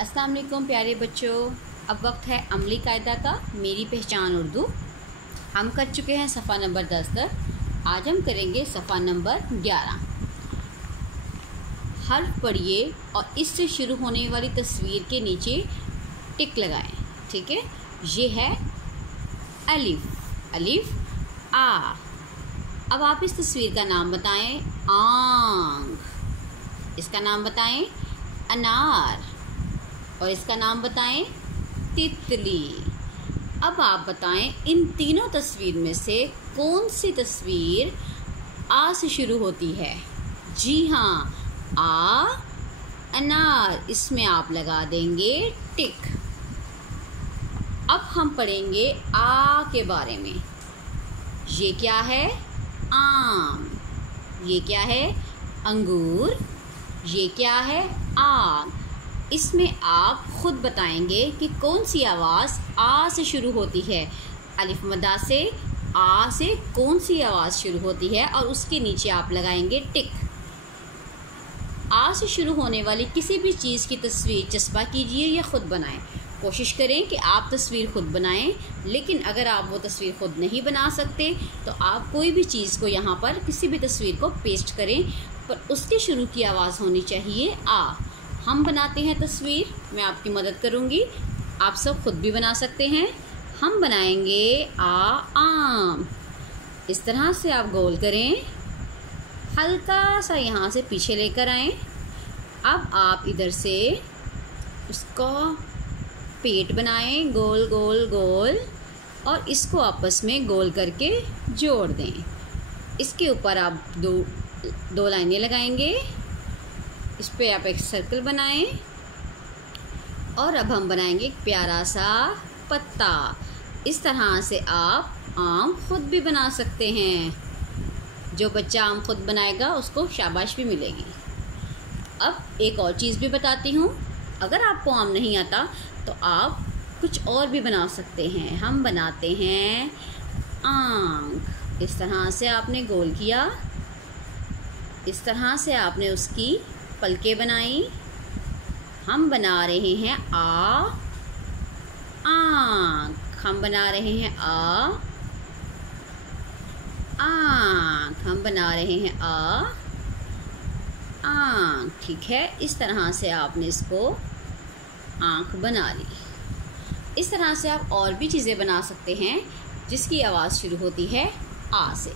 अस्सलाम वालेकुम प्यारे बच्चों। अब वक्त है अमली कायदा का मेरी पहचान उर्दू। हम कर चुके हैं सफ़ा नंबर 10 तक। आज हम करेंगे सफ़ा नंबर 11। हर्फ पढ़िए और इससे शुरू होने वाली तस्वीर के नीचे टिक लगाएं। ठीक है, ये है अलिफ। अलिफ आ। अब आप इस तस्वीर का नाम बताएं। आंख। इसका नाम बताएं अनार। और इसका नाम बताएं तितली। अब आप बताएं इन तीनों तस्वीर में से कौन सी तस्वीर आ से शुरू होती है। जी हाँ, आ अनार। इसमें आप लगा देंगे टिक। अब हम पढ़ेंगे आ के बारे में। ये क्या है? आम। ये क्या है? अंगूर। ये क्या है? आग। इसमें आप खुद बताएंगे कि कौन सी आवाज़ आ से शुरू होती है। अलिफ मद्दा से आ से कौन सी आवाज़ शुरू होती है और उसके नीचे आप लगाएंगे टिक। आ से शुरू होने वाली किसी भी चीज़ की तस्वीर चस्पा कीजिए या ख़ुद बनाएं। कोशिश करें कि आप तस्वीर ख़ुद बनाएं, लेकिन अगर आप वो तस्वीर ख़ुद नहीं बना सकते तो आप कोई भी चीज़ को यहाँ पर किसी भी तस्वीर को पेस्ट करें, पर उसके शुरू की आवाज़ होनी चाहिए आ। हम बनाते हैं तस्वीर, मैं आपकी मदद करूँगी। आप सब खुद भी बना सकते हैं। हम बनाएंगे आम। इस तरह से आप गोल करें, हल्का सा यहाँ से पीछे लेकर आएं। अब आप इधर से उसको पेट बनाएं, गोल गोल गोल, और इसको आपस में गोल करके जोड़ दें। इसके ऊपर आप दो लाइनें लगाएंगे। इस पे आप एक सर्कल बनाएं और अब हम बनाएंगे एक प्यारा सा पत्ता। इस तरह से आप आम खुद भी बना सकते हैं। जो बच्चा आम खुद बनाएगा उसको शाबाश भी मिलेगी। अब एक और चीज़ भी बताती हूँ। अगर आपको आम नहीं आता तो आप कुछ और भी बना सकते हैं। हम बनाते हैं आँख। इस तरह से आपने गोल किया, इस तरह से आपने उसकी पलके बनाई। हम बना रहे हैं आँख। हम बना रहे हैं आँख। हम बना रहे हैं आँख। ठीक है, इस तरह से आपने इसको आँख बना ली। इस तरह से आप और भी चीज़ें बना सकते हैं जिसकी आवाज़ शुरू होती है आ से।